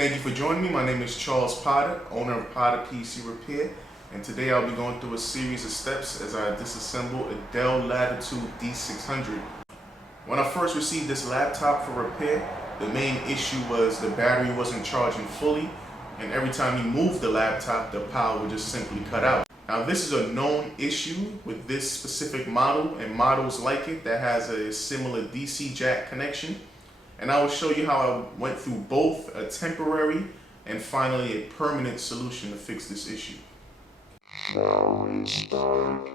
Thank you for joining me. My name is Charles Potter, owner of Potter PC Repair, and today I'll be going through a series of steps as I disassemble a Dell Latitude D600. When I first received this laptop for repair, the main issue was the battery wasn't charging fully, and every time you moved the laptop, the power would just simply cut out. Now this is a known issue with this specific model and models like it that has a similar DC jack connection. And I will show you how I went through both a temporary and finally a permanent solution to fix this issue. Shall we start?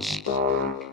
start.